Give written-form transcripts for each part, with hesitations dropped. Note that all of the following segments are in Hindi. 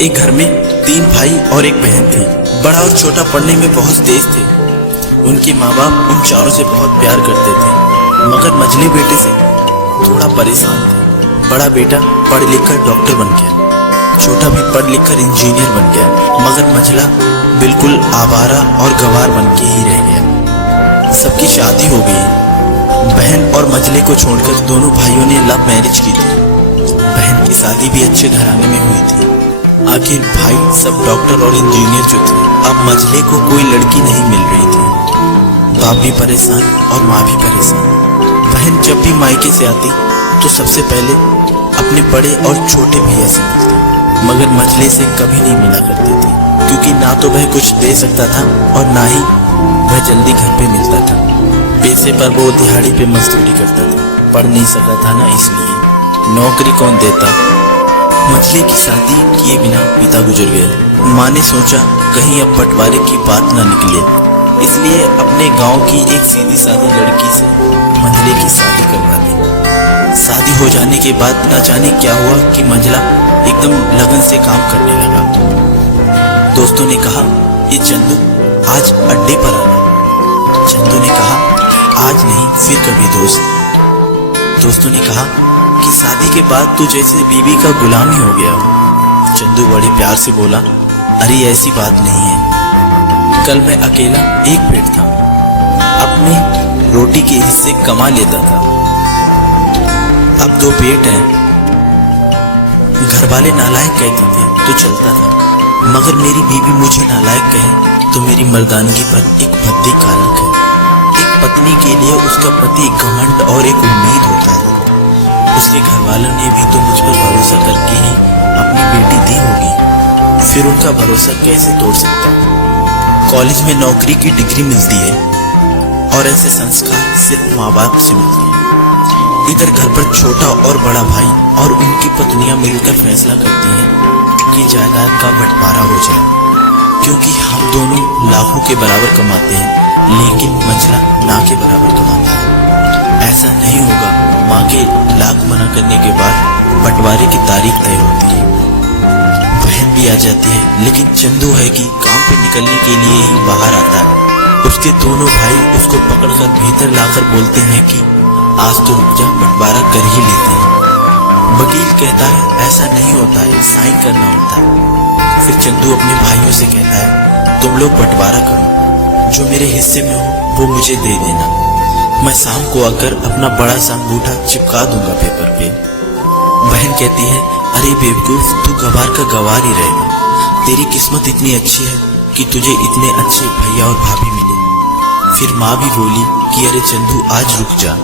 एक घर में 3 भाई और एक बहन थी। बड़ा और छोटा पढ़ने में बहुत तेज थे। उनके माँ बाप उन चारों से बहुत प्यार करते थे, मगर मझले बेटे से थोड़ा परेशान थे। बड़ा बेटा पढ़ लिख कर डॉक्टर बन गया, छोटा भी पढ़ लिख कर इंजीनियर बन गया, मगर मझला बिल्कुल आवारा और गंवार बन के ही रह गया। सबकी शादी हो गई। बहन और मझले को छोड़कर दोनों भाइयों ने लव मैरिज की थी। बहन की शादी भी अच्छे घराने में हुई थी। आखिर भाई सब डॉक्टर और इंजीनियर जो थे, अब मझले को कोई लड़की नहीं मिल रही थी। बाप भी परेशान और माँ भी परेशान। बहन जब भी मायके से आती तो सबसे पहले अपने बड़े और छोटे भैया से मिलती, मगर मझले से कभी नहीं मिला करती थी, क्योंकि ना तो वह कुछ दे सकता था और ना ही वह जल्दी घर पे मिलता था। पैसे पर वो दिहाड़ी पे मजदूरी करता था, पढ़ नहीं सका था ना, इसलिए नौकरी कौन देता। मझले की शादी किए बिना पिता गुजर गए। माँ ने सोचा कहीं अब बंटवारे की बात ना निकले, इसलिए अपने गांव की एक सीधी सादी लड़की से मझले की शादी करवा दी। शादी हो जाने के बाद न जाने क्या हुआ कि मझला एकदम लगन से काम करने लगा। दोस्तों ने कहा, ये चंदू आज अड्डे पर आना। चंदू ने कहा, आज नहीं फिर कभी दोस्त। दोस्तों ने कहा कि शादी के बाद तू जैसे बीवी का गुलाम ही हो गया। चंदू बड़े प्यार से बोला, अरे ऐसी बात नहीं है, कल मैं अकेला एक पेट था, अपने रोटी के हिस्से कमा लेता था, अब 2 पेट हैं। घर वाले नालायक कहते थे तो चलता था, मगर मेरी बीवी मुझे नालायक कहे तो मेरी मर्दानगी पर एक भद्दी कालक है। एक पत्नी के लिए उसका पति एक घमंड और एक उम्मीद होता है। उसके घर वालों ने भी तो मुझ पर भरोसा करके ही अपनी बेटी दी होगी, फिर उनका भरोसा कैसे तोड़ सकता हूँ। कॉलेज में नौकरी की डिग्री मिलती है और ऐसे संस्कार सिर्फ माँ बाप से मिलते हैं। इधर घर पर छोटा और बड़ा भाई और उनकी पत्नियां मिलकर फैसला करती हैं कि जायदाद का बंटवारा हो जाए, क्योंकि हम दोनों लाखों के बराबर कमाते हैं, लेकिन मझला ना के बराबर कमाता है। ऐसा नहीं होगा। माँ के लाख मना करने के बाद बंटवारे की तारीख तय होती है। बहन भी आ जाती है, लेकिन चंदू है कि काम पे निकलने के लिए ही बाहर आता है। उसके दोनों भाई उसको पकड़कर भीतर लाकर बोलते हैं कि आज तो रुक जा, बंटवारा कर ही लेते हैं। वकील कहता है ऐसा नहीं होता है, साइन करना होता है। फिर चंदू अपने भाइयों से कहता है, तुम लोग बंटवारा करो, जो मेरे हिस्से में हो वो मुझे दे देना, मैं शाम को आकर अपना बड़ा सा अंगूठा चिपका दूंगा पेपर पे। बहन कहती है, अरे बेवकूफ, तू गवार का गवार ही रहेगा, तेरी किस्मत इतनी अच्छी है कि तुझे इतने अच्छे भैया और भाभी मिले। फिर माँ भी बोली कि अरे चंदू आज रुक जा।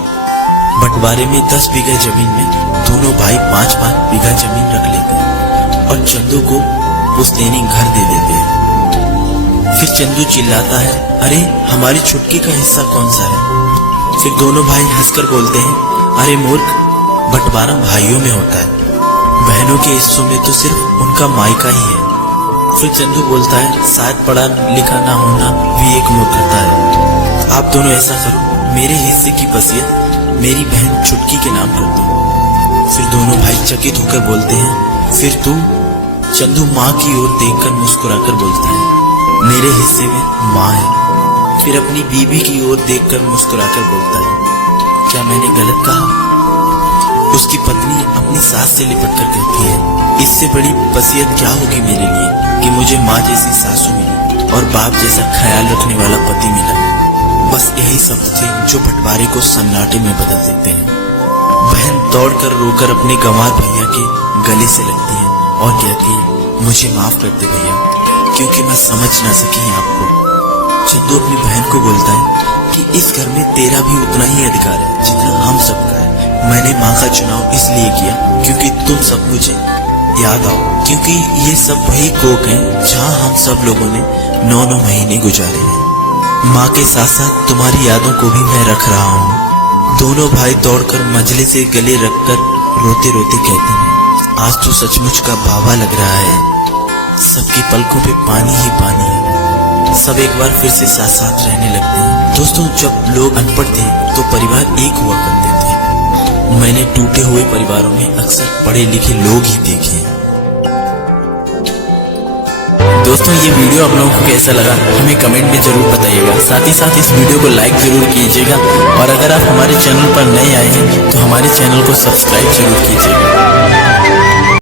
बंटवारे में 10 बीघा जमीन में दोनों भाई 5-5 बीघा जमीन रख लेते हैं और चंदू को पुश्तैनी घर दे देते हैं। फिर चंदू चिल्लाता है, अरे हमारी छुटकी का हिस्सा कौन सा है। फिर दोनों भाई हंसकर बोलते हैं, अरे मूर्ख, बंटवारा भाइयों में होता है, बहनों के हिस्सों में तो सिर्फ उनका मायका ही है। फिर चंदू बोलता है, शायद पढ़ा लिखा ना होना भी एक मूर्खता है। आप दोनों ऐसा करो, मेरे हिस्से की वसीयत मेरी बहन छुटकी के नाम कर दो। फिर दोनों भाई चकित होकर बोलते हैं, फिर तू? चंदू माँ की ओर देखकर मुस्कुराकर बोलता है, मेरे हिस्से में माँ है। फिर अपनी बीवी की ओर देखकर मुस्कुराकर बोलता है, क्या मैंने गलत कहा? उसकी पत्नी अपनी सास से लिपट कर कहती है, इससे बड़ी वसीयत क्या होगी मेरे लिए कि मुझे माँ जैसी सासू मिली और बाप जैसा ख्याल रखने वाला पति मिला। बस यही शब्द थे जो बंटवारे को सन्नाटे में बदल देते हैं। बहन दौड़कर रोकर अपने गंवार भैया के गले से लगती है और कहती है, मुझे माफ कर दे भैया, क्योंकि मैं समझ ना सकी आपको। चंदू अपनी बहन को बोलता है कि इस घर में तेरा भी उतना ही अधिकार है जितना हम सबका है। मैंने माँ का चुनाव इसलिए किया क्योंकि तुम सब मुझे याद आओ, क्योंकि ये सब वही कोक हैं जहाँ हम सब लोगों ने 9-9 महीने गुजारे हैं। माँ के साथ साथ तुम्हारी यादों को भी मैं रख रहा हूँ। दोनों भाई दौड़कर मझले से गले रखकर रोते रोते कहते हैं, आज तो सचमुच का बाबा लग रहा है, सबकी पलकों पे पानी ही पानी है। सब एक बार फिर से साथ साथ रहने लगते हैं। दोस्तों, जब लोग अनपढ़ थे तो परिवार एक हुआ करते थे। मैंने टूटे हुए परिवारों में अक्सर पढ़े लिखे लोग ही देखे हैं। दोस्तों ये वीडियो आप लोगों को कैसा लगा हमें कमेंट में जरूर बताइएगा। साथ ही साथ इस वीडियो को लाइक जरूर कीजिएगा और अगर आप हमारे चैनल पर नए आए हैं तो हमारे चैनल को सब्सक्राइब जरूर कीजिएगा।